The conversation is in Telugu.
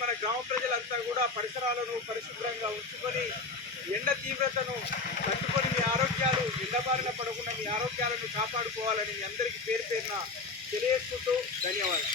మన గ్రామ ప్రజలంతా కూడా పరిసరాలను పరిశుభ్రంగా ఉంచుకొని ఎండ తీవ్రతను తట్టుకొని మీ ఆరోగ్యాలు ఎండబారిన పడకుండా మీ ఆరోగ్యాలను కాపాడుకోవాలని మీ అందరికీ పేరు పేరున తెలియజేసుకుంటూ ధన్యవాదాలు.